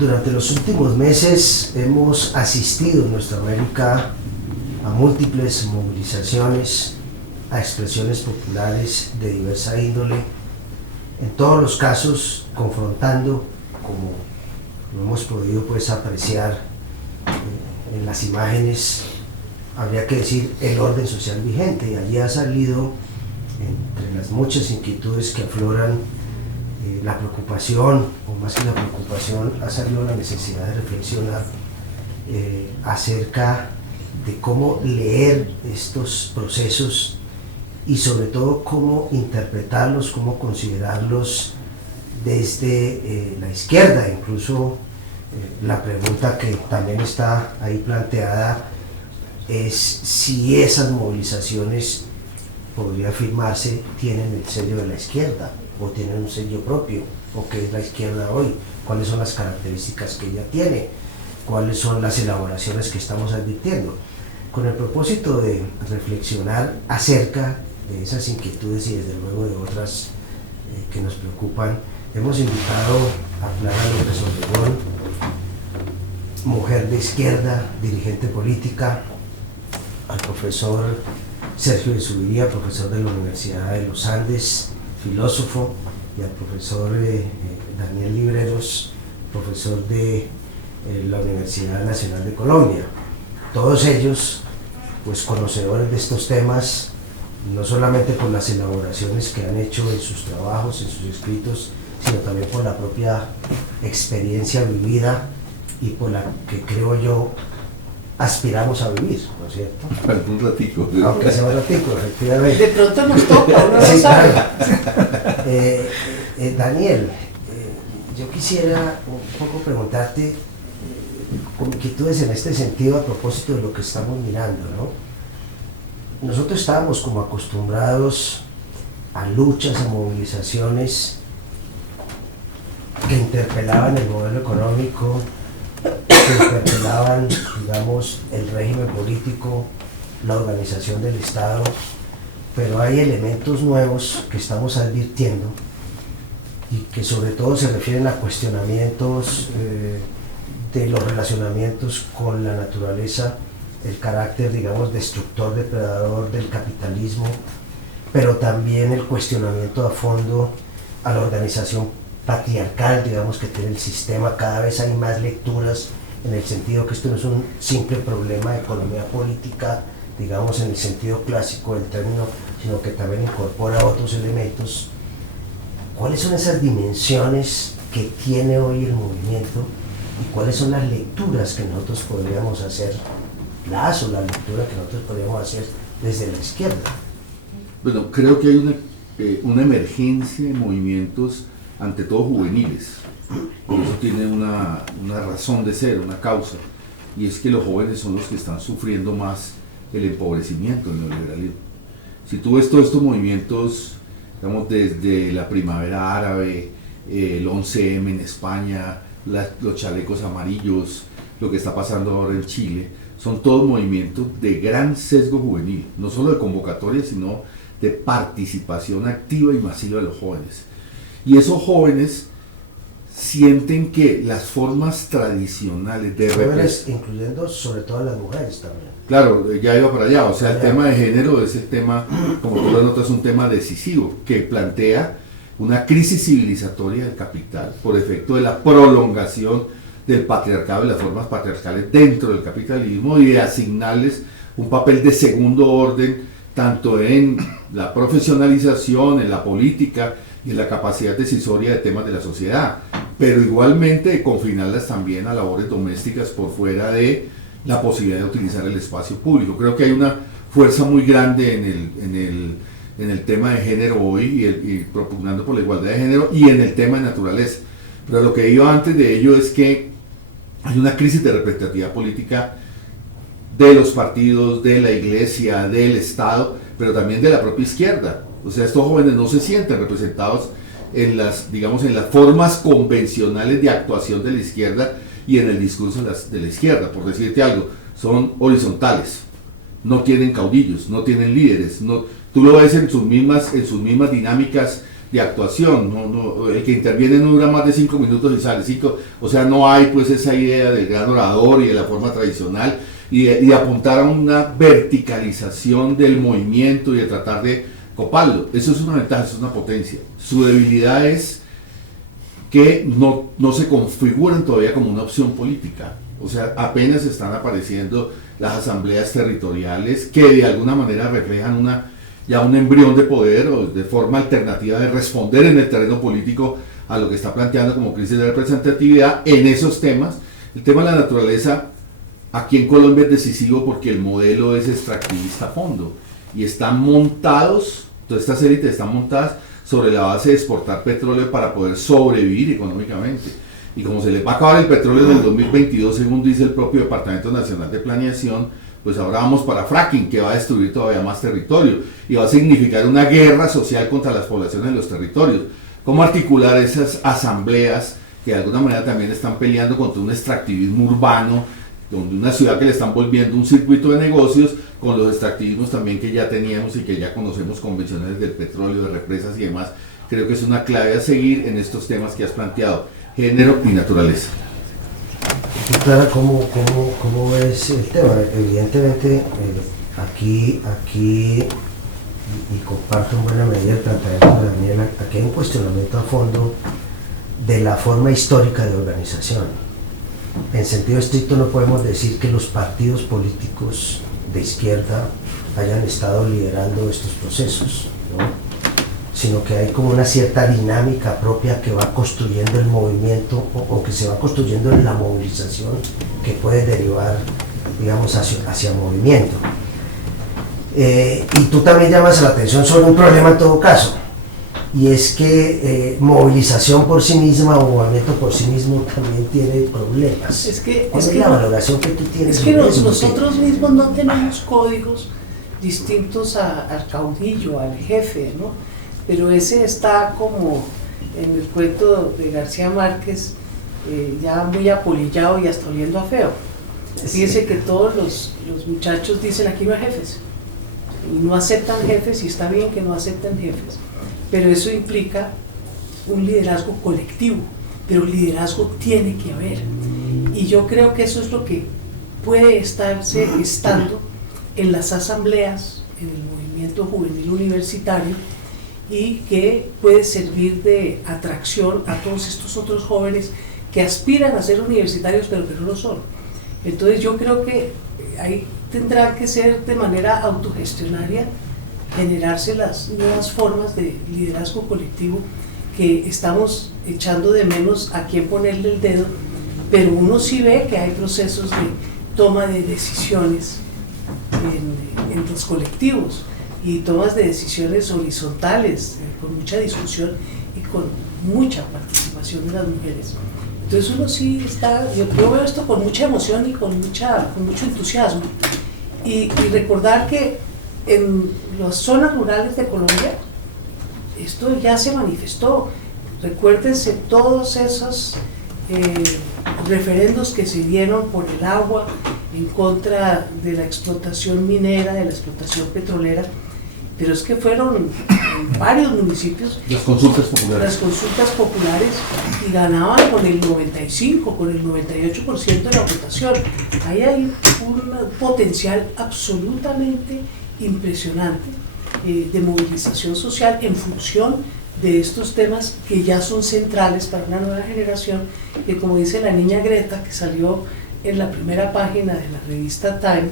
Durante los últimos meses hemos asistido en nuestra América a múltiples movilizaciones, a expresiones populares de diversa índole, en todos los casos confrontando, como lo hemos podido pues apreciar en las imágenes, habría que decir, el orden social vigente, y allí ha salido, entre las muchas inquietudes que afloran, la preocupación, o más que la preocupación, ha salido la necesidad de reflexionar acerca de cómo leer estos procesos y sobre todo cómo interpretarlos, cómo considerarlos desde la izquierda. Incluso la pregunta que también está ahí planteada es si esas movilizaciones, podría afirmarse, tienen el sello de la izquierda o tienen un sello propio, o qué es la izquierda hoy, cuáles son las características que ella tiene, cuáles son las elaboraciones que estamos advirtiendo, con el propósito de reflexionar acerca de esas inquietudes y desde luego de otras que nos preocupan. Hemos invitado a Clara López Obregón, mujer de izquierda, dirigente política, al profesor Sergio de Zuviría, profesor de la Universidad de los Andes, filósofo, y al profesor Daniel Libreros, profesor de la Universidad Nacional de Colombia. Todos ellos, pues, conocedores de estos temas, no solamente por las elaboraciones que han hecho en sus trabajos, en sus escritos, sino también por la propia experiencia vivida y por la que, creo yo, aspiramos a vivir, ¿no es cierto? Un ratico. Aunque sea un ratico, efectivamente. De pronto nos toca, uno no sabe. Daniel, yo quisiera un poco preguntarte con inquietudes en este sentido a propósito de lo que estamos mirando, ¿no? Nosotros estábamos como acostumbrados a luchas, a movilizaciones que interpelaban el modelo económico, que interpelaban, digamos, el régimen político, la organización del Estado, pero hay elementos nuevos que estamos advirtiendo y que sobre todo se refieren a cuestionamientos de los relacionamientos con la naturaleza, el carácter, digamos, destructor, depredador del capitalismo, pero también el cuestionamiento a fondo a la organización patriarcal, digamos, que tiene el sistema. Cada vez hay más lecturas en el sentido que esto no es un simple problema de economía política, digamos, en el sentido clásico del término, sino que también incorpora otros elementos. ¿Cuáles son esas dimensiones que tiene hoy el movimiento y cuáles son las lecturas que nosotros podríamos hacer, la lectura que nosotros podríamos hacer desde la izquierda? Bueno, creo que hay una emergencia de movimientos, ante todo juveniles, y eso tiene una razón de ser, una causa, y es que los jóvenes son los que están sufriendo más el empobrecimiento del neoliberalismo. Si tú ves todos estos movimientos, digamos, desde la primavera árabe, el 11M en España, los chalecos amarillos, lo que está pasando ahora en Chile, son todos movimientos de gran sesgo juvenil, no solo de convocatoria, sino de participación activa y masiva de los jóvenes. Y esos jóvenes sienten que las formas tradicionales de jóvenes, incluyendo sobre todo a las mujeres también. Claro, ya iba para allá, o sea, el tema de género es el tema, como tú lo notas, un tema decisivo, que plantea una crisis civilizatoria del capital por efecto de la prolongación del patriarcado y las formas patriarcales dentro del capitalismo, y de asignarles un papel de segundo orden, tanto en la profesionalización, en la política y en la capacidad decisoria de temas de la sociedad, pero igualmente de confinarlas también a labores domésticas por fuera de la posibilidad de utilizar el espacio público. Creo que hay una fuerza muy grande en el tema de género hoy y propugnando por la igualdad de género, y en el tema de naturaleza. Pero lo que iba antes de ello es que hay una crisis de representatividad política de los partidos, de la iglesia, del Estado, pero también de la propia izquierda. O sea, estos jóvenes no se sienten representados en las, digamos, en las formas convencionales de actuación de la izquierda y en el discurso de la izquierda. Por decirte algo, son horizontales, no tienen caudillos, no tienen líderes, no, tú lo ves en sus mismas dinámicas de actuación, el que interviene no dura más de 5 minutos y sale, o sea, no hay pues esa idea del gran orador y de la forma tradicional y de apuntar a una verticalización del movimiento y de tratar de coparlo. Eso es una ventaja, eso es una potencia. Su debilidad es que no se configuran todavía como una opción política, o sea, apenas están apareciendo las asambleas territoriales que de alguna manera reflejan ya un embrión de poder o de forma alternativa de responder en el terreno político a lo que está planteando como crisis de representatividad en esos temas. El tema de la naturaleza aquí en Colombia es decisivo porque el modelo es extractivista a fondo y están montados, todas estas élites están montadas sobre la base de exportar petróleo para poder sobrevivir económicamente. Y como se les va a acabar el petróleo en el 2022, según dice el propio Departamento Nacional de Planeación, pues ahora vamos para fracking, que va a destruir todavía más territorio y va a significar una guerra social contra las poblaciones de los territorios. ¿Cómo articular esas asambleas que de alguna manera también están peleando contra un extractivismo urbano, donde una ciudad que le están volviendo un circuito de negocios, con los extractivismos también que ya teníamos y que ya conocemos, convencionales del petróleo, de represas y demás? Creo que es una clave a seguir en estos temas que has planteado, género y naturaleza. Clara, ¿cómo ves el tema? Evidentemente, aquí y comparto en buena medida el planteamiento de Daniela, aquí hay un cuestionamiento a fondo de la forma histórica de organización. En sentido estricto no podemos decir que los partidos políticos de izquierda hayan estado liderando estos procesos, ¿no? Sino que hay como una cierta dinámica propia que va construyendo el movimiento o que se va construyendo en la movilización que puede derivar, digamos, hacia movimiento. Y tú también llamas la atención sobre un problema en todo caso, y es que movilización por sí misma o movimiento por sí mismo también tiene problemas. ¿Cuál es la valoración que tú tienes? Es que nosotros mismos no tenemos códigos distintos al caudillo, al jefe, ¿no? Pero ese está como en el cuento de García Márquez, ya muy apolillado y hasta oliendo a feo. Fíjense que todos los muchachos dicen aquí no hay jefes, y no aceptan jefes, y está bien que no acepten jefes, pero eso implica un liderazgo colectivo, pero el liderazgo tiene que haber, y yo creo que eso es lo que puede estarse gestando en las asambleas, en el movimiento juvenil universitario, y que puede servir de atracción a todos estos otros jóvenes que aspiran a ser universitarios pero que no lo son. Entonces yo creo que ahí tendrá que ser de manera autogestionaria, generarse las nuevas formas de liderazgo colectivo que estamos echando de menos a quién ponerle el dedo, pero uno sí ve que hay procesos de toma de decisiones en los colectivos, y tomas de decisiones horizontales, con mucha discusión y con mucha participación de las mujeres. Entonces uno sí está, yo veo esto con mucha emoción y con mucho entusiasmo, y recordar que en las zonas rurales de Colombia esto ya se manifestó. Recuérdense todos esos referendos que se dieron por el agua en contra de la explotación minera, de la explotación petrolera, pero es que fueron en varios municipios las consultas populares y ganaban con el 95, con el 98% de la votación. Ahí hay un potencial absolutamente impresionante de movilización social en función de estos temas que ya son centrales para una nueva generación, que, como dice la niña Greta, que salió en la primera página de la revista Time,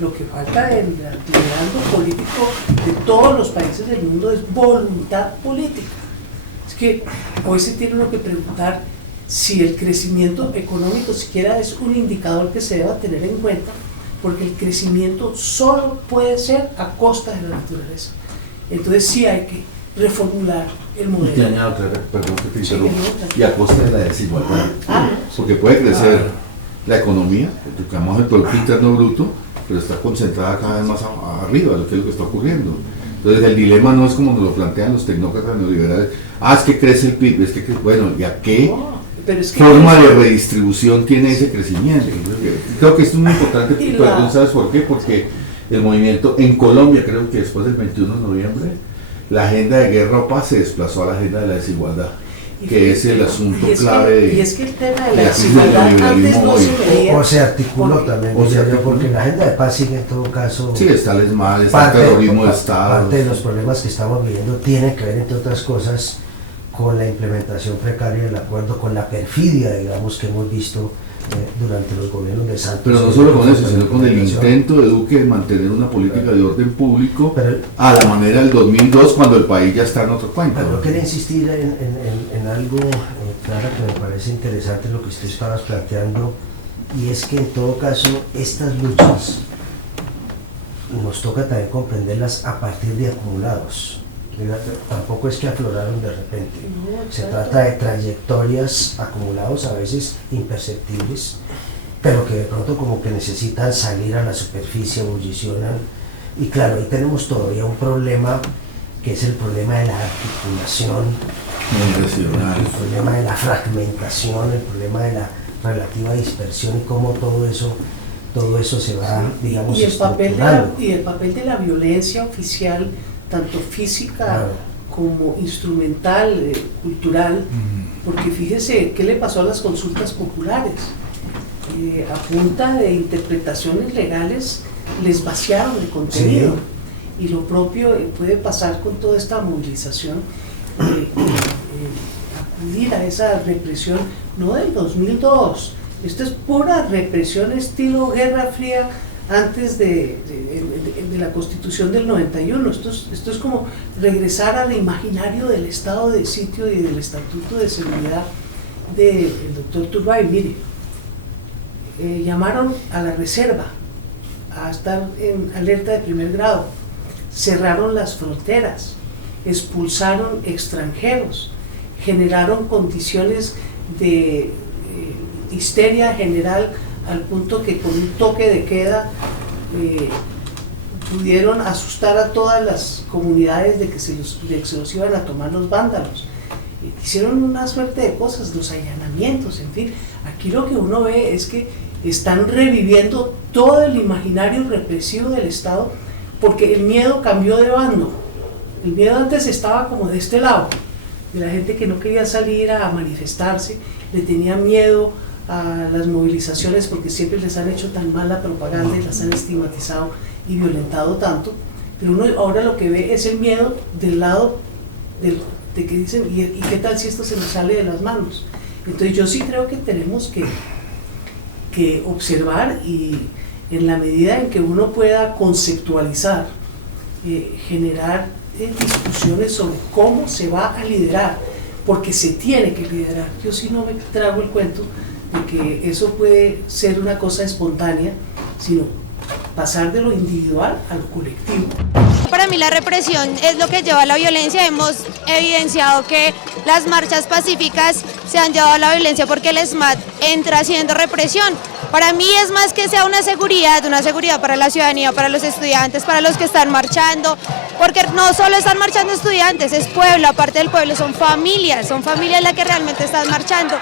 lo que falta en el liderazgo político de todos los países del mundo es voluntad política. Es que hoy se tiene uno que preguntar si el crecimiento económico siquiera es un indicador que se deba tener en cuenta, porque el crecimiento solo puede ser a costa de la naturaleza. Entonces sí hay que reformular el modelo. Y te añado, perdón que te interrumpa, y a costa de la desigualdad. Porque puede crecer la economía, porque vamos al Producto Interno Bruto, pero está concentrada cada vez más arriba, lo que es lo que está ocurriendo. Entonces el dilema no es como nos lo plantean los tecnócratas neoliberales, es que crece el PIB, es que bueno, ¿y a qué forma de redistribución tiene ese crecimiento? Creo que esto es muy importante, pero ¿sabes por qué? Porque el movimiento en Colombia, creo que después del 21 de noviembre, la agenda de guerra o paz se desplazó a la agenda de la desigualdad, que es el asunto clave. Y es que el tema de la desigualdad antes no se veía. O se articuló también, porque la agenda de paz sigue en todo caso. Sí, está el ESMAD, está el terrorismo de Estado. Parte de los problemas que estamos viviendo tiene que ver, entre otras cosas, con la implementación precaria del acuerdo, con la perfidia, digamos, que hemos visto durante los gobiernos de Santos. Pero no solo con eso, sino con el intento de Duque de mantener una política de orden público a la manera del 2002, cuando el país ya está en otro cuento. Pero yo quería insistir en algo, Clara, que me parece interesante lo que usted estaba planteando, y es que en todo caso estas luchas nos toca también comprenderlas a partir de acumulados. Tampoco es que afloraron de repente, se trata de trayectorias acumulados, a veces imperceptibles, pero que de pronto como que necesitan salir a la superficie, ebullicionan, y claro, ahí tenemos todavía un problema que es el problema de la articulación, el problema de la fragmentación, el problema de la relativa dispersión y cómo todo eso se va, digamos, y el papel de la violencia oficial, tanto física como instrumental, cultural, porque fíjese qué le pasó a las consultas populares. A punta de interpretaciones legales les vaciaron de contenido. Sí. Y lo propio puede pasar con toda esta movilización, acudir a esa represión, no del 2002, esto es pura represión estilo Guerra Fría, antes de la Constitución del 91. Esto es como regresar al imaginario del estado de sitio y del Estatuto de Seguridad del doctor Turbay. Mire, llamaron a la reserva a estar en alerta de primer grado, cerraron las fronteras, expulsaron extranjeros, generaron condiciones de histeria general, al punto que con un toque de queda pudieron asustar a todas las comunidades de que se los iban a tomar los vándalos. Hicieron una suerte de cosas, los allanamientos, en fin. Aquí lo que uno ve es que están reviviendo todo el imaginario represivo del Estado, porque el miedo cambió de bando. El miedo antes estaba como de este lado, de la gente que no quería salir a manifestarse, le tenía miedo a las movilizaciones porque siempre les han hecho tan mala propaganda y las han estigmatizado y violentado tanto, pero uno ahora lo que ve es el miedo del lado de que dicen, ¿y qué tal si esto se nos sale de las manos? Entonces yo sí creo que tenemos que observar, y en la medida en que uno pueda conceptualizar, generar discusiones sobre cómo se va a liderar, porque se tiene que liderar. Yo sí no me trago el cuento de que eso puede ser una cosa espontánea, sino pasar de lo individual a lo colectivo. Para mí la represión es lo que lleva a la violencia. Hemos evidenciado que las marchas pacíficas se han llevado a la violencia porque el ESMAD entra haciendo represión. Para mí es más que sea una seguridad para la ciudadanía, para los estudiantes, para los que están marchando, porque no solo están marchando estudiantes, es pueblo, aparte del pueblo son familias las que realmente están marchando.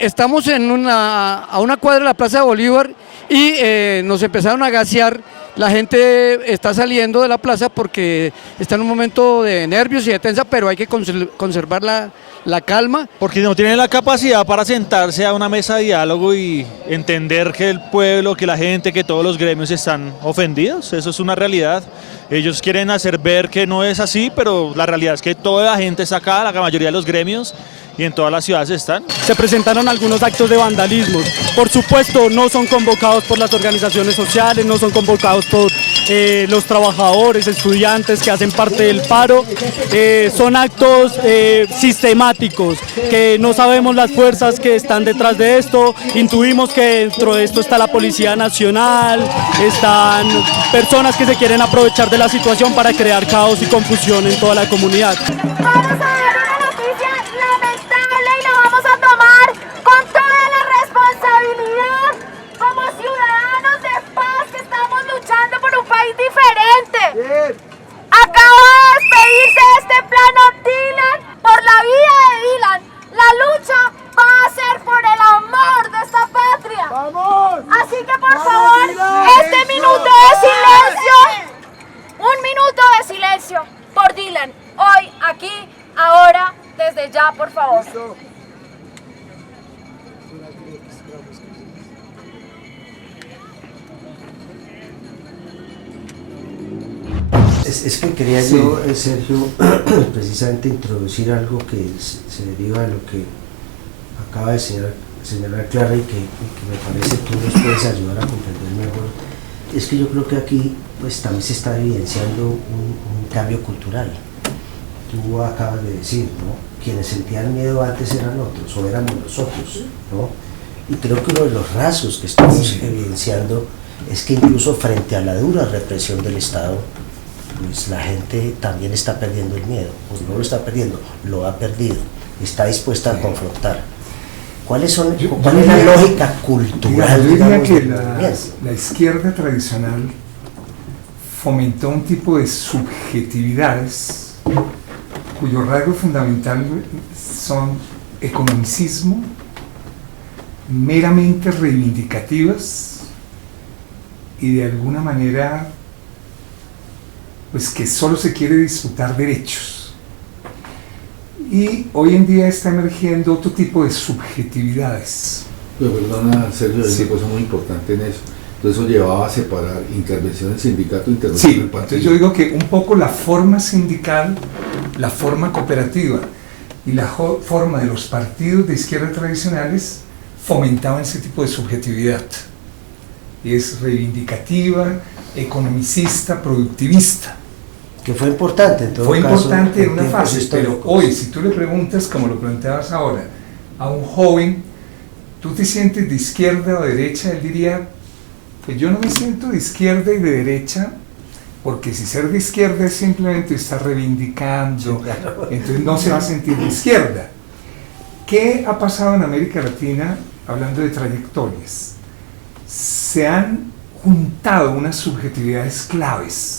Estamos a una cuadra de la Plaza de Bolívar y nos empezaron a gasear. La gente está saliendo de la plaza porque está en un momento de nervios y de tensa, pero hay que conservar la calma. Porque no tienen la capacidad para sentarse a una mesa de diálogo y entender que el pueblo, que la gente, que todos los gremios están ofendidos. Eso es una realidad. Ellos quieren hacer ver que no es así, pero la realidad es que toda la gente está acá, la mayoría de los gremios, y en todas las ciudades están. Se presentaron algunos actos de vandalismo. Por supuesto, no son convocados por las organizaciones sociales, no son convocados por los trabajadores, estudiantes que hacen parte del paro. Son actos sistemáticos, que no sabemos las fuerzas que están detrás de esto. Intuimos que dentro de esto está la Policía Nacional, están personas que se quieren aprovechar de la situación para crear caos y confusión en toda la comunidad. Vamos a dar una noticia lamentable y la vamos a tomar con toda la responsabilidad como ciudadanos de paz que estamos luchando por un país diferente. Bien. Acaba de despedirse de este plano Dylan por la vida de Dylan. La lucha va a ser por el amor de esta patria. ¡Vamos! Así que por favor, este minuto de favor. Es que quería yo, Sergio, precisamente introducir algo que se deriva de lo que acaba de señalar Clara y que me parece tú nos puedes ayudar a comprender mejor. Es que yo creo que aquí pues también se está evidenciando un cambio cultural. Tú acabas de decir, ¿no? Quienes sentían miedo antes eran otros o éramos nosotros, ¿no? Y creo que uno de los rasgos que estamos evidenciando es que incluso frente a la dura represión del Estado, pues la gente también está perdiendo el miedo, pues no lo está perdiendo, lo ha perdido, está dispuesta a confrontar. ¿Cuál es la lógica cultural? Yo diría que la izquierda tradicional fomentó un tipo de subjetividades cuyo rasgo fundamental son economicismo, meramente reivindicativas y de alguna manera pues que solo se quiere disputar derechos. Y hoy en día está emergiendo otro tipo de subjetividades. Pero perdona, Sergio, hay una cosa muy importante en eso. Entonces eso llevaba a separar intervención del sindicato e intervención del partido. Entonces yo digo que un poco la forma sindical, la forma cooperativa y la forma de los partidos de izquierda tradicionales fomentaban ese tipo de subjetividad. Y es reivindicativa, economicista, productivista. Que fue importante en todo fue caso, importante en una fase, pero hoy si tú le preguntas, como lo planteabas ahora, a un joven, ¿tú te sientes de izquierda o de derecha? Él diría, pues yo no me siento de izquierda y de derecha, porque si ser de izquierda es simplemente estar reivindicando, entonces no se va a sentir de izquierda. ¿Qué ha pasado en América Latina, hablando de trayectorias? Se han juntado unas subjetividades claves.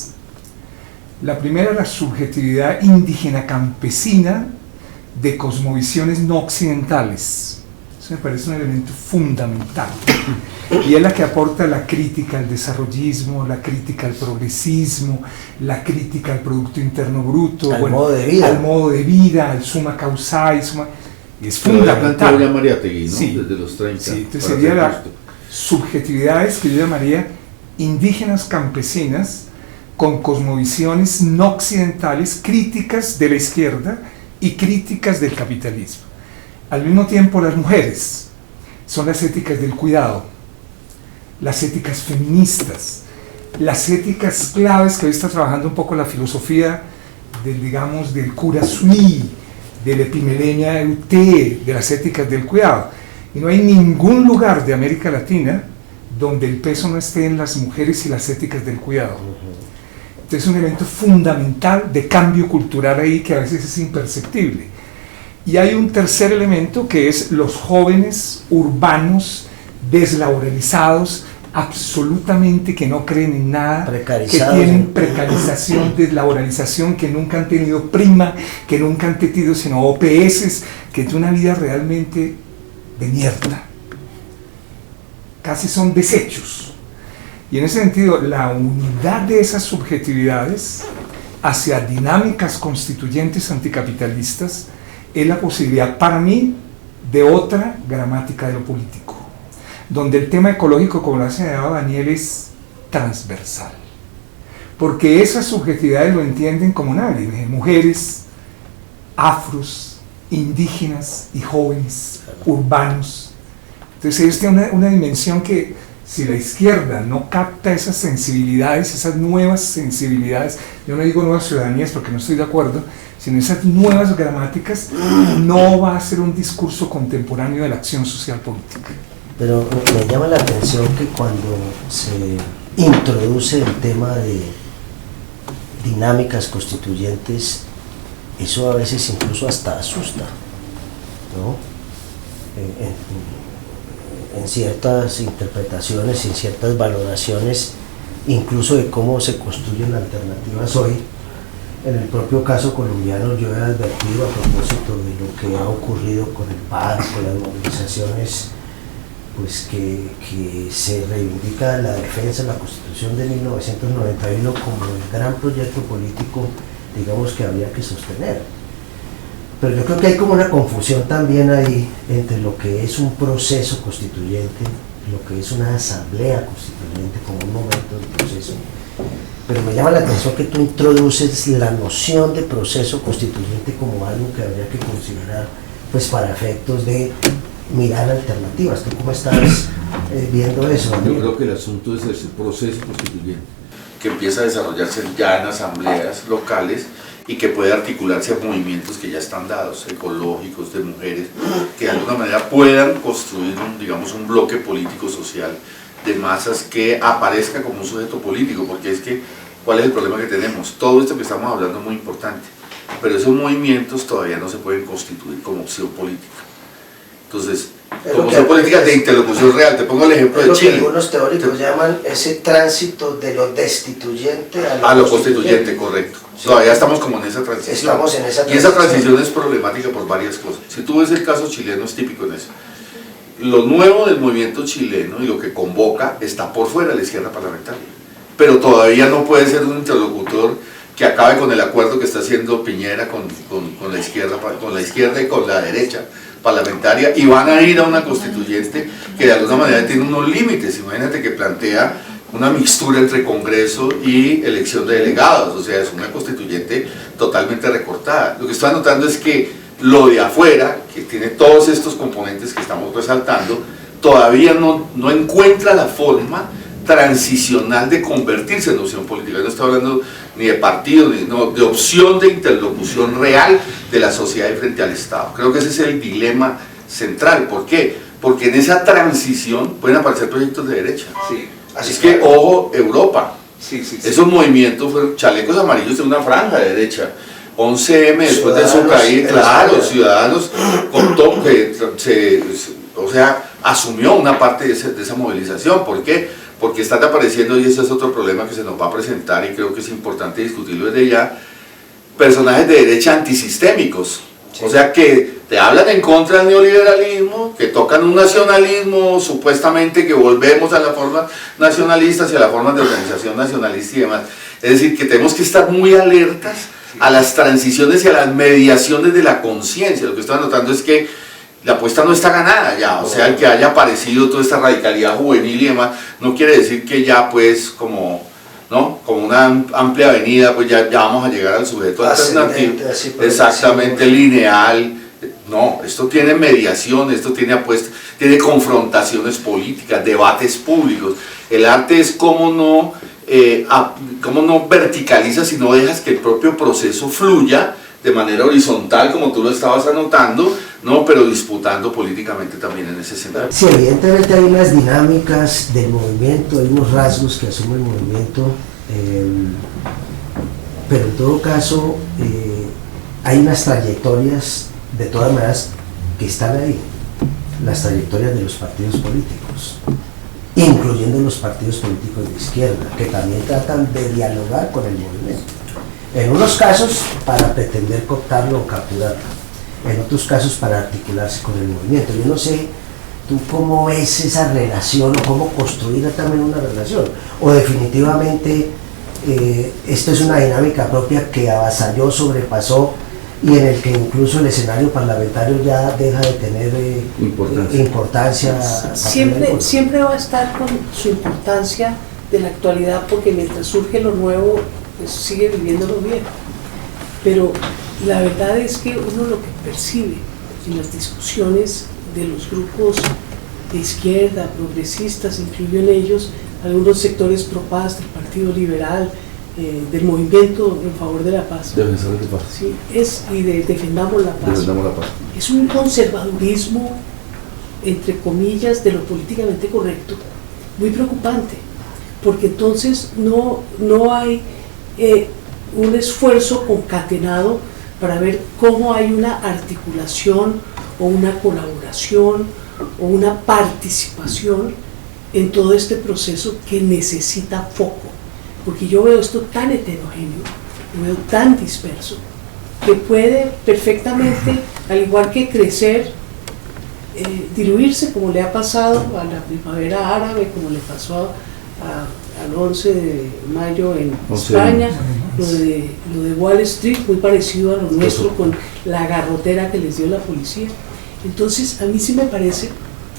La primera, la subjetividad indígena campesina de cosmovisiones no occidentales. Eso me parece un elemento fundamental. Y es la que aporta la crítica al desarrollismo, la crítica al progresismo, la crítica al Producto Interno Bruto, al modo de vida, al summa causae, y es pero fundamental. Ya Mariátegui, ¿no? Sí, desde los 30. Sí, entonces sería las subjetividades que yo llamaría indígenas campesinas con cosmovisiones no occidentales, críticas de la izquierda y críticas del capitalismo. Al mismo tiempo, las mujeres son las éticas del cuidado, las éticas feministas, las éticas claves que hoy está trabajando un poco la filosofía del, digamos, del cura Sui, del Epimeleña Eute, de las éticas del cuidado. Y no hay ningún lugar de América Latina donde el peso no esté en las mujeres y las éticas del cuidado. Entonces es un elemento fundamental de cambio cultural ahí que a veces es imperceptible. Y hay un tercer elemento que es los jóvenes urbanos, deslaboralizados, absolutamente que no creen en nada, que tienen precarización, deslaboralización, que nunca han tenido prima, que nunca han tenido sino OPS, que es una vida realmente de mierda. Casi son desechos. Y en ese sentido, la unidad de esas subjetividades hacia dinámicas constituyentes anticapitalistas es la posibilidad para mí de otra gramática de lo político, donde el tema ecológico, como lo ha señalado Daniel, es transversal. Porque esas subjetividades lo entienden como nadie, mujeres, afros, indígenas y jóvenes, urbanos. Entonces ellos tienen una dimensión que si la izquierda no capta esas sensibilidades, esas nuevas sensibilidades, yo no digo nuevas ciudadanías porque no estoy de acuerdo, sino esas nuevas gramáticas, no va a ser un discurso contemporáneo de la acción social política. Pero me llama la atención que cuando se introduce el tema de dinámicas constituyentes, eso a veces incluso hasta asusta, ¿no? En ciertas interpretaciones, en ciertas valoraciones, incluso de cómo se construyen alternativas hoy. En el propio caso colombiano yo he advertido a propósito de lo que ha ocurrido con el paro, con las movilizaciones, pues que se reivindica la defensa de la Constitución de 1991 como el gran proyecto político, digamos, que habría que sostener. pero yo creo que hay como una confusión también ahí entre lo que es un proceso constituyente, lo que es una asamblea constituyente como un momento del proceso. Pero me llama la atención que tú introduces la noción de proceso constituyente como algo que habría que considerar pues para efectos de mirar alternativas. ¿Tú cómo estás viendo eso, Daniel? Yo creo que el asunto es ese proceso constituyente, que empieza a desarrollarse ya en asambleas locales y que puede articularse a movimientos que ya están dados, ecológicos, de mujeres, que de alguna manera puedan construir un bloque político-social de masas que aparezca como un sujeto político, porque es que, ¿cuál es el problema que tenemos? Todo esto que estamos hablando es muy importante, pero esos movimientos todavía no se pueden constituir como opción política. Entonces, como opción política de interlocución real, te pongo el ejemplo de Chile. Lo que algunos teóricos llaman ese tránsito de lo destituyente a lo constituyente, correcto. Sí. Todavía estamos como en esa transición. Estamos en esa transición. Y esa transición es problemática por varias cosas. Si tú ves el caso chileno, es típico en eso. Lo nuevo del movimiento chileno y lo que convoca está por fuera de la izquierda parlamentaria, pero todavía no puede ser un interlocutor que acabe con el acuerdo que está haciendo Piñera con la izquierda y con la derecha parlamentaria, y van a ir a una constituyente que de alguna manera tiene unos límites. Imagínate que plantea una mixtura entre Congreso y elección de delegados, o sea, es una constituyente totalmente recortada. Lo que estoy notando es que lo de afuera, que tiene todos estos componentes que estamos resaltando, todavía no encuentra la forma transicional de convertirse en opción política. No estoy hablando ni de partido, de opción de interlocución real de la sociedad frente al Estado. Creo que ese es el dilema central. ¿Por qué? Porque en esa transición pueden aparecer proyectos de derecha. Sí. Así es que, ojo, Europa. Sí. Esos movimientos fueron chalecos amarillos de una franja de derecha. 11M, después de su caída, claro, Ciudadanos contó que asumió una parte de esa movilización. ¿Por qué? Porque están apareciendo, y ese es otro problema que se nos va a presentar y creo que es importante discutirlo desde ya, personajes de derecha antisistémicos. Sí. O sea, que te hablan en contra del neoliberalismo, que tocan un nacionalismo, supuestamente que volvemos a la forma nacionalista, hacia la forma de organización nacionalista y demás. Es decir, que tenemos que estar muy alertas a las transiciones y a las mediaciones de la conciencia. Lo que estoy notando es que la apuesta no está ganada ya, o sea, el que haya aparecido toda esta radicalidad juvenil y demás, no quiere decir que ya pues como una amplia avenida, pues ya vamos a llegar al sujeto alternativo, exactamente lineal. No, esto tiene mediación, esto tiene apuesta, tiene confrontaciones políticas, debates públicos. El arte es cómo no verticalizas, sino dejas que el propio proceso fluya de manera horizontal, como tú lo estabas anotando, ¿no? Pero disputando políticamente también en ese escenario. Sí, evidentemente hay unas dinámicas del movimiento, hay unos rasgos que asume el movimiento, pero en todo caso hay unas trayectorias, de todas maneras, que están ahí, las trayectorias de los partidos políticos, incluyendo los partidos políticos de izquierda, que también tratan de dialogar con el movimiento. En unos casos para pretender cooptarlo o capturarlo, en otros casos para articularse con el movimiento. Yo no sé, ¿tú cómo ves esa relación o cómo construir también una relación? O definitivamente esto es una dinámica propia que avasalló, sobrepasó y en el que incluso el escenario parlamentario ya deja de tener importancia. Siempre va a estar con su importancia de la actualidad, porque mientras surge lo nuevo, pues sigue viviendo lo viejo. Pero la verdad es que uno lo que percibe en las discusiones de los grupos de izquierda, progresistas, incluyo en ellos algunos sectores pro paz del Partido Liberal, del movimiento en favor de la paz. Defensores de paz. Sí, y de defendamos la paz. Defendamos la paz. Es un conservadurismo, entre comillas, de lo políticamente correcto, muy preocupante, porque entonces no hay un esfuerzo concatenado para ver cómo hay una articulación o una colaboración o una participación en todo este proceso que necesita foco, porque yo veo esto tan heterogéneo, lo veo tan disperso, que puede perfectamente, al igual que crecer, diluirse, como le ha pasado a la primavera árabe, como le pasó al 11 de mayo en España, lo de Wall Street, muy parecido a lo nuestro con la garrotera que les dio la policía. Entonces, a mí sí me parece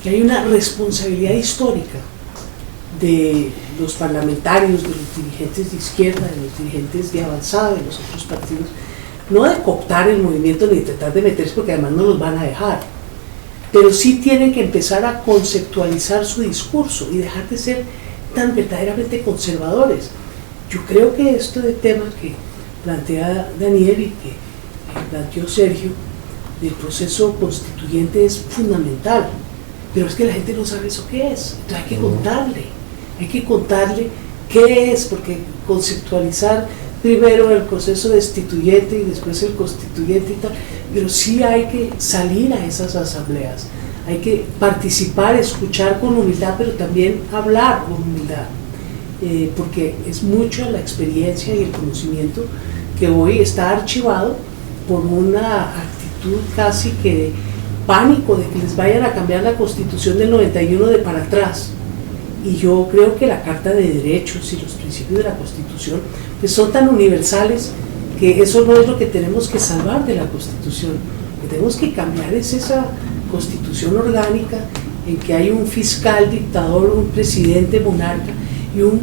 que hay una responsabilidad histórica de los parlamentarios, de los dirigentes de izquierda, de los dirigentes de avanzada, de los otros partidos, no de cooptar el movimiento ni de tratar de meterse, porque además no los van a dejar, pero sí tienen que empezar a conceptualizar su discurso y dejar de ser tan verdaderamente conservadores. Yo creo que este tema que plantea Daniel y que planteó Sergio del proceso constituyente es fundamental, pero es que la gente no sabe eso qué es, entonces hay que contarle qué es, porque conceptualizar primero el proceso destituyente y después el constituyente y tal, pero sí hay que salir a esas asambleas, hay que participar, escuchar con humildad, pero también hablar con humildad, porque es mucha la experiencia y el conocimiento que hoy está archivado por una actitud casi que de pánico de que les vayan a cambiar la Constitución del 91 de para atrás. Y yo creo que la Carta de Derechos y los principios de la Constitución pues son tan universales que eso no es lo que tenemos que salvar de la Constitución. Lo que tenemos que cambiar es esa Constitución orgánica en que hay un fiscal dictador, un presidente monarca y un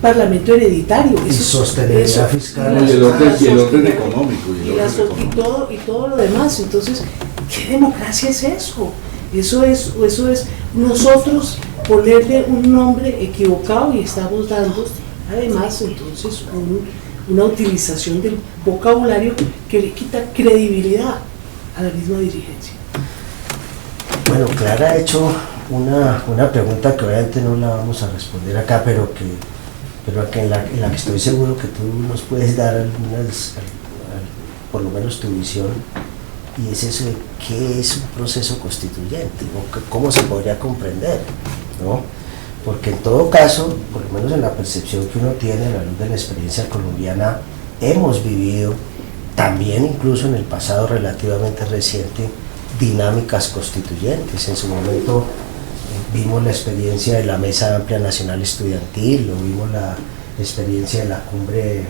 parlamento hereditario. Y sostenibilidad fiscal. Y el orden económico. Y todo lo demás. Entonces, ¿qué democracia es eso? Eso es nosotros ponerle un nombre equivocado y estamos dando además entonces una utilización del vocabulario que le quita credibilidad a la misma dirigencia. Bueno, Clara ha hecho una pregunta que obviamente no la vamos a responder acá, pero en la que estoy seguro que tú nos puedes dar por lo menos tu visión, y es eso de qué es un proceso constituyente, o cómo se podría comprender, ¿no? Porque en todo caso, por lo menos en la percepción que uno tiene a la luz de la experiencia colombiana, hemos vivido también incluso en el pasado relativamente reciente dinámicas constituyentes. En su momento vimos la experiencia de la Mesa Amplia Nacional Estudiantil, o vimos la experiencia de la Cumbre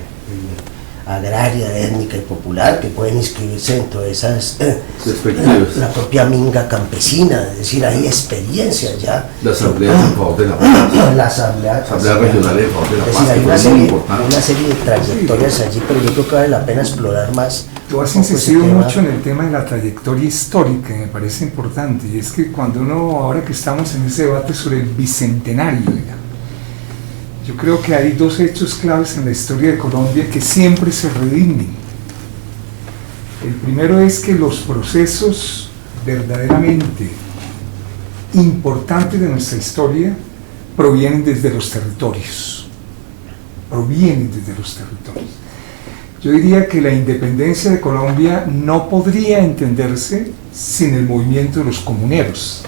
Agraria, Étnica y Popular, que pueden inscribirse dentro de esas la propia minga campesina, es decir, hay experiencias ya. La Asamblea en favor de la paz. La Asamblea Regional en favor de la paz. Es decir, hay una serie de trayectorias allí, pero yo creo que vale la pena explorar más. Tú has insistido mucho en el tema de la trayectoria histórica, que me parece importante, y es que cuando uno, ahora que estamos en ese debate sobre el bicentenario, yo creo que hay dos hechos claves en la historia de Colombia que siempre se redingen. El primero es que los procesos verdaderamente importantes de nuestra historia provienen desde los territorios. Yo diría que la independencia de Colombia no podría entenderse sin el movimiento de los comuneros.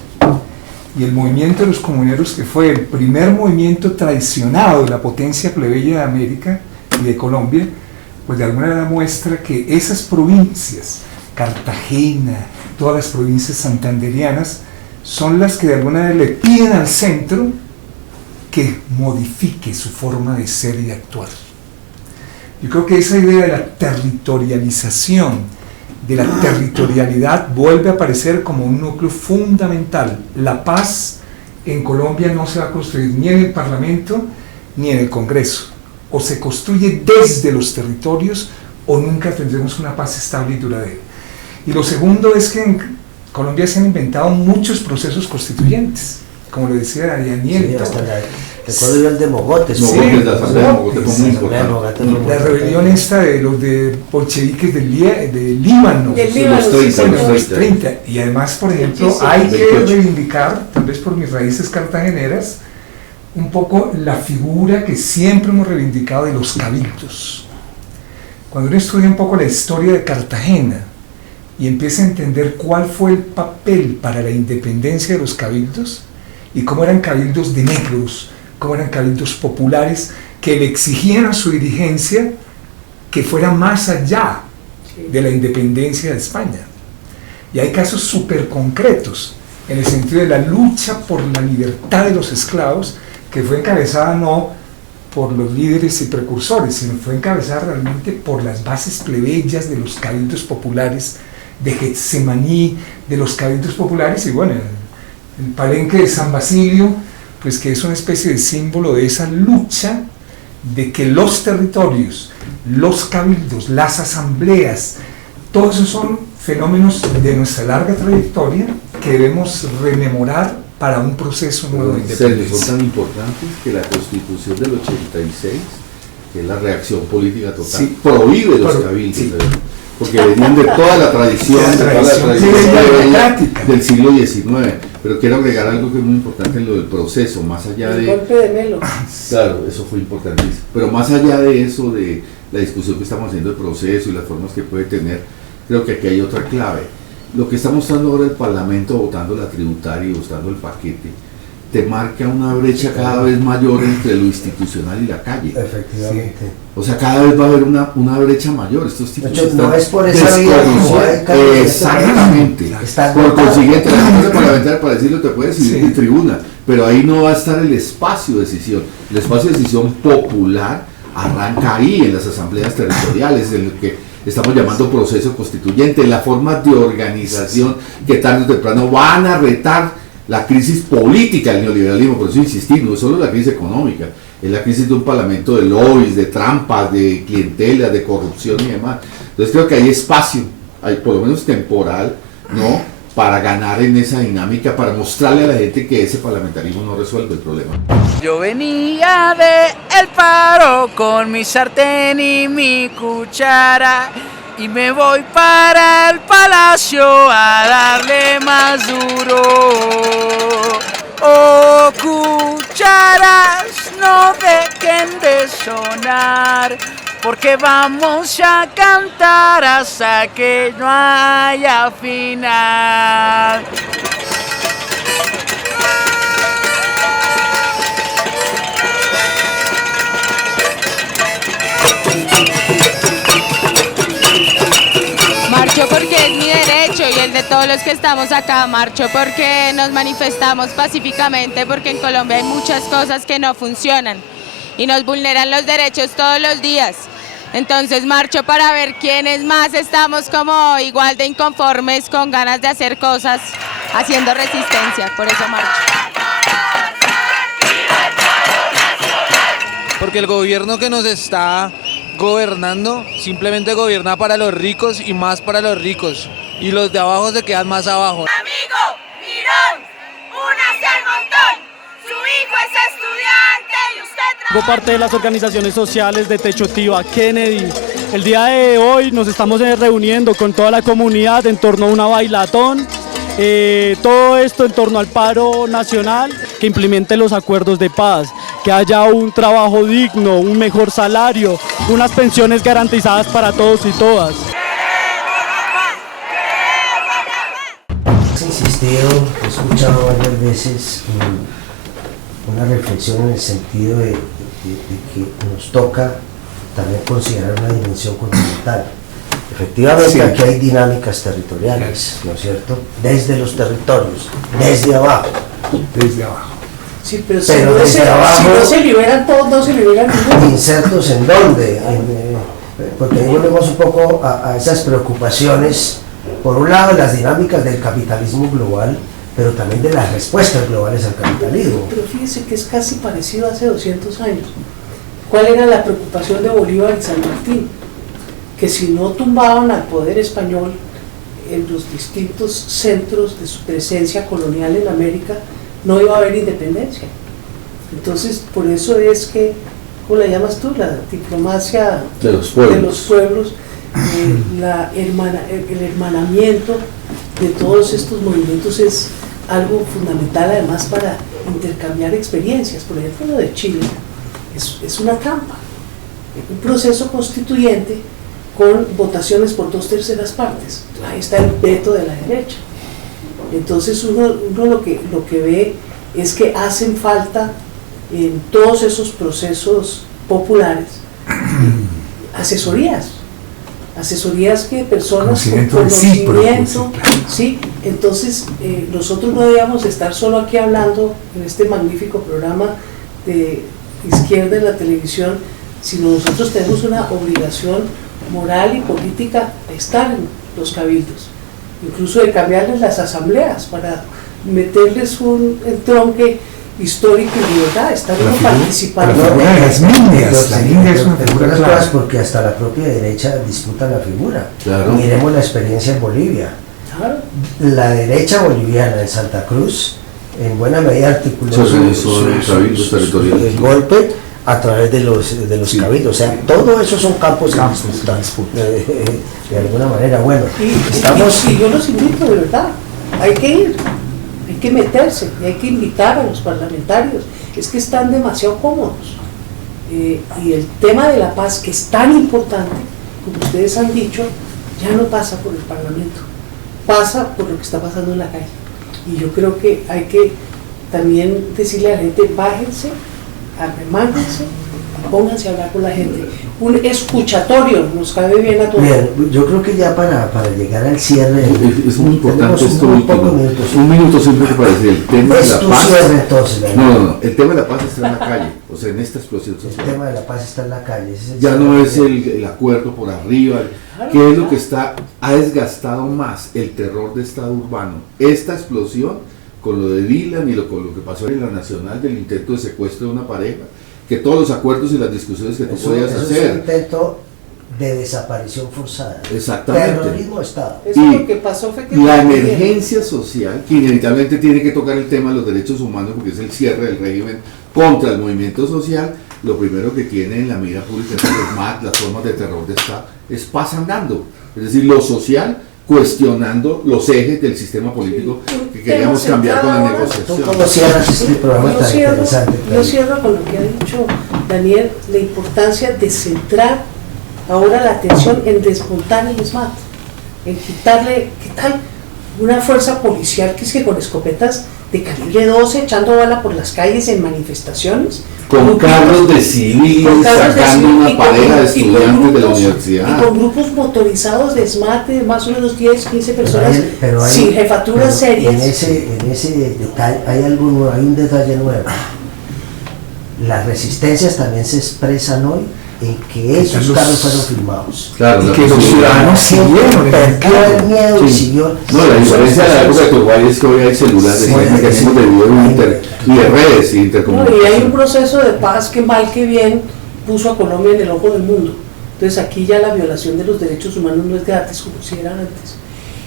Y el movimiento de los comuneros, que fue el primer movimiento traicionado de la potencia plebeya de América y de Colombia, pues de alguna manera muestra que esas provincias, Cartagena, todas las provincias santanderianas, son las que de alguna manera le piden al centro que modifique su forma de ser y de actuar. Yo creo que esa idea de la territorialización, de la territorialidad, vuelve a aparecer como un núcleo fundamental. La paz en Colombia no se va a construir ni en el Parlamento ni en el Congreso. O se construye desde los territorios o nunca tendremos una paz estable y duradera. Y lo segundo es que en Colombia se han inventado muchos procesos constituyentes, como lo decía Daniel. Sí, hasta recuerdo yo el de Mogote. Sí, la Asamblea de Mogote fue muy importante. La rebelión esta de los de bolcheviques de Líbano. Los 30. Y además, por ejemplo, hay que reivindicar, tal vez por mis raíces cartageneras, un poco la figura que siempre hemos reivindicado de los cabildos. Cuando uno estudia un poco la historia de Cartagena y empieza a entender cuál fue el papel para la independencia de los cabildos y cómo eran cabildos de negros, cómo eran cabildos populares que le exigían a su dirigencia que fuera más allá de la independencia de España. Y hay casos súper concretos en el sentido de la lucha por la libertad de los esclavos, que fue encabezada no por los líderes y precursores, sino fue encabezada realmente por las bases plebeyas de los cabildos populares de Getsemaní, de los cabildos populares, y bueno, el palenque de San Basilio, pues que es una especie de símbolo de esa lucha de que los territorios, los cabildos, las asambleas, todos esos son fenómenos de nuestra larga trayectoria que debemos rememorar para un proceso nuevo de independencia. Son tan importantes que la Constitución del 86, que es la reacción política total, sí, prohíbe los cabildos, sí, porque venían de toda la tradición, del siglo XIX. Pero quiero agregar algo que es muy importante en lo del proceso, más allá el de... golpe de Melo. Claro, eso fue importantísimo. Pero más allá de eso, de la discusión que estamos haciendo del proceso y las formas que puede tener, creo que aquí hay otra clave. Lo que está mostrando ahora el Parlamento votando la tributaria y votando el paquete, te marca una brecha cada vez mayor entre lo institucional y la calle. Efectivamente. Sí. O sea, cada vez va a haber una brecha mayor. Estos tipos no es por esa vía como hay cambio. Exactamente. Por consiguiente, la Junta Parlamentaria, para decirlo, te puede decidir en tribuna, pero ahí no va a estar el espacio de decisión. El espacio de decisión popular arranca ahí, en las asambleas territoriales, en lo que estamos llamando proceso constituyente, la forma de organización que tarde o temprano van a retar la crisis política del neoliberalismo. Por eso insistir, no es solo la crisis económica, es la crisis de un parlamento de lobbies, de trampas, de clientela, de corrupción y demás. Entonces creo que hay espacio, hay por lo menos temporal, ¿no?, para ganar en esa dinámica, para mostrarle a la gente que ese parlamentarismo no resuelve el problema. Yo venía de el paro con mi sartén y mi cuchara y me voy para el palacio a darle más duro. Oh, cucharas, no dejen de sonar, porque vamos a cantar hasta que no haya final. Marcho porque es mi derecho y el de todos los que estamos acá. Marcho porque nos manifestamos pacíficamente, porque en Colombia hay muchas cosas que no funcionan y nos vulneran los derechos todos los días. Entonces marcho para ver quiénes más estamos como igual de inconformes, con ganas de hacer cosas, haciendo resistencia. Por eso marcho. Porque el gobierno que nos está gobernando simplemente gobierna para los ricos y más para los ricos, y los de abajo se quedan más abajo. Amigo, Mirón, únase al montón, su hijo es estudiante y usted Hago parte de las organizaciones sociales de Techo Tiva, Kennedy. El día de hoy nos estamos reuniendo con toda la comunidad en torno a una bailatón. Todo esto en torno al paro nacional, que implemente los acuerdos de paz, que haya un trabajo digno, un mejor salario, unas pensiones garantizadas para todos y todas. Has insistido, he escuchado varias veces una reflexión en el sentido de que nos toca también considerar una dimensión continental. Efectivamente, sí, aquí hay dinámicas territoriales, ¿no es cierto? Desde los territorios, desde abajo. Desde abajo. Sí, pero si no se liberan todos, no se liberan ninguno. ¿Insertos en dónde? Porque ahí volvemos un poco a esas preocupaciones, por un lado las dinámicas del capitalismo global, pero también de las respuestas globales al capitalismo. Pero fíjese que es casi parecido a hace 200 años. ¿Cuál era la preocupación de Bolívar y San Martín? Que si no tumbaban al poder español en los distintos centros de su presencia colonial en América, no iba a haber independencia. Entonces, por eso es que, ¿cómo la llamas tú? La diplomacia de los pueblos, el hermanamiento de todos estos movimientos es algo fundamental, además, para intercambiar experiencias. Por ejemplo, lo de Chile es una trampa, un proceso constituyente con votaciones por 2/3 partes. Ahí está el veto de la derecha. Entonces uno lo que ve es que hacen falta en todos esos procesos populares asesorías que personas con conocimiento, sí. Entonces nosotros no debemos estar solo aquí hablando en este magnífico programa de izquierda en la televisión, sino nosotros tenemos una obligación moral y política de estar en los cabildos, incluso de cambiarles las asambleas para meterles un entronque histórico y de verdad, estar participando. La figura de las líneas, la línea es una figura clave. Porque hasta la propia derecha disputa la figura. Claro. Miremos la experiencia en Bolivia. Claro. La derecha boliviana en Santa Cruz, en buena medida articuló el golpe a través de los cabildos. O sea, todo eso son campos de disputa, de alguna manera. Bueno, y yo los invito, de verdad, hay que ir. Hay que meterse y hay que invitar a los parlamentarios, es que están demasiado cómodos. Y el tema de la paz, que es tan importante, como ustedes han dicho, ya no pasa por el Parlamento, pasa por lo que está pasando en la calle. Y yo creo que hay que también decirle a la gente, bájense, arremánguense, pónganse a hablar con la gente. Un escuchatorio nos cabe bien a todos. Bien, yo creo que ya para llegar al cierre es muy importante esto último. Un minuto siempre para decir el tema de la paz. No, el tema de la paz está en la calle, o sea, en esta explosión social. El tema de la paz está en la calle. Ya no es el acuerdo por arriba, que es lo que ha desgastado más el terror de Estado urbano. Esta explosión con lo de Dylan y con lo que pasó en la Nacional del intento de secuestro de una pareja, que todos los acuerdos y las discusiones que tú podías hacer. Es un intento de desaparición forzada. Exactamente. Terrorismo de Estado. Eso y lo que pasó fue que la emergencia social, que inevitablemente tiene que tocar el tema de los derechos humanos, porque es el cierre del régimen contra el movimiento social, lo primero que tiene en la mira pública es las formas de terror de Estado, es paz andando. Es decir, lo social cuestionando los ejes del sistema político que queríamos cambiar con la negociación. ¿Cómo cierras este programa tan interesante? Yo cierro con lo que ha dicho Daniel, la importancia de centrar ahora la atención en desmontar el ESMAD, en quitarle, ¿qué tal? Una fuerza policial que es que con escopetas de calibre 12 echando bala por las calles en manifestaciones. Con carros de civil, sacando una pareja de estudiantes de la universidad. Y con grupos motorizados de SMAT de más o menos 10, 15 personas sin jefaturas serias. En ese detalle hay un detalle nuevo. Las resistencias también se expresan hoy en que esos carros fueron filmados. Claro, y que los ciudadanos siguieron, perdió el miedo y siguió. No, la diferencia de la época de Turbay es que hoy hay celulares, hay mecanismos de video y de redes y intercomunicación. Y hay un proceso de paz que mal que bien puso a Colombia en el ojo del mundo. Entonces aquí ya la violación de los derechos humanos no es gratis como si era antes.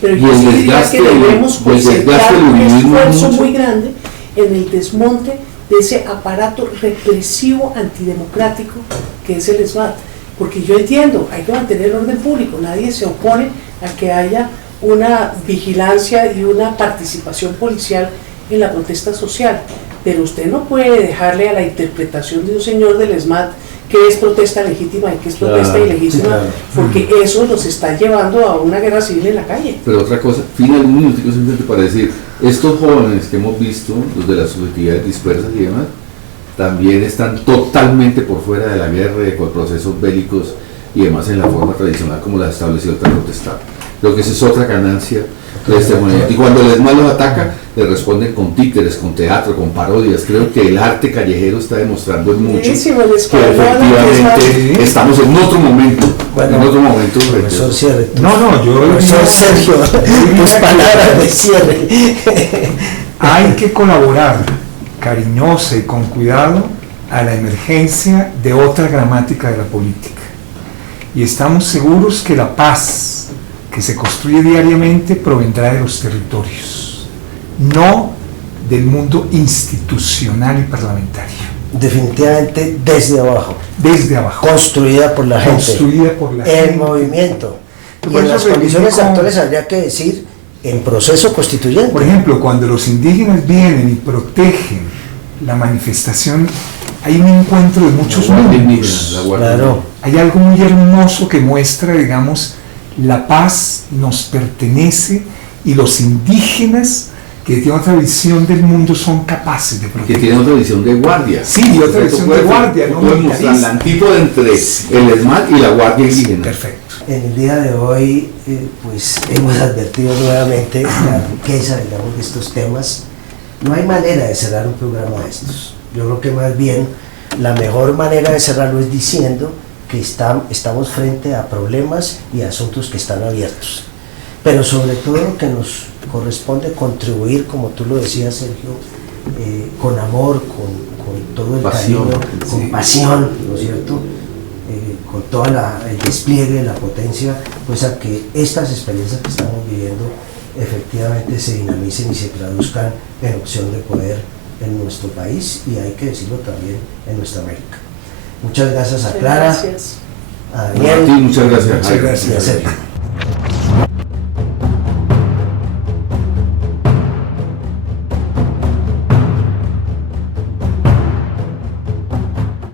Pero yo sí diría que debemos concentrar un esfuerzo muy grande en el desmonte de ese aparato represivo antidemocrático que es el ESMAD, porque yo entiendo, hay que mantener el orden público, nadie se opone a que haya una vigilancia y una participación policial en la protesta social, pero usted no puede dejarle a la interpretación de un señor del ESMAD qué es protesta legítima y qué es protesta ilegítima, porque eso los está llevando a una guerra civil en la calle. Pero otra cosa, un minutico simplemente para decir, estos jóvenes que hemos visto, los de las subjetividades dispersas y demás, también están totalmente por fuera de la guerra, de procesos bélicos y demás en la forma tradicional como la estableció el terror de Estado. Creo que esa es otra ganancia de este movimiento. Y cuando el ESMAD los ataca, le responden con títeres, con teatro, con parodias. Creo que el arte callejero está demostrando mucho que efectivamente estamos en otro momento. Bueno, en otro momento. Profesor cierre. Profesor Sergio, tus palabras de cierre. Hay que colaborar cariñosa y con cuidado a la emergencia de otra gramática de la política. Y estamos seguros que la paz que se construye diariamente provendrá de los territorios, no del mundo institucional y parlamentario. Definitivamente desde abajo. Desde abajo. Construida por la gente. Construida por la gente. El movimiento. Y en las condiciones actuales habría que decir en proceso constituyente. Por ejemplo, cuando los indígenas vienen y protegen la manifestación, hay un encuentro de muchos mundos. Claro. Hay algo muy hermoso que muestra, digamos, la paz nos pertenece y los indígenas que tienen otra visión del mundo son capaces de proteger. Que tienen otra visión de guardia. Sí, otra visión de guardia. No mostrar la antípoda entre el ESMAD y la guardia indígena. Perfecto. En el día de hoy, pues hemos advertido nuevamente la riqueza, digamos, de estos temas. No hay manera de cerrar un programa de estos. Yo creo que más bien la mejor manera de cerrarlo es diciendo que estamos frente a problemas y asuntos que están abiertos, pero sobre todo que nos corresponde contribuir, como tú lo decías, Sergio, con amor, con todo el cariño, con pasión, ¿no es cierto? Con todo el despliegue, la potencia, pues a que estas experiencias que estamos viviendo efectivamente se dinamicen y se traduzcan en opción de poder en nuestro país y hay que decirlo también en nuestra América. Muchas gracias a Clara, Gracias. a Daniel, Martín, muchas gracias. y a Sergio.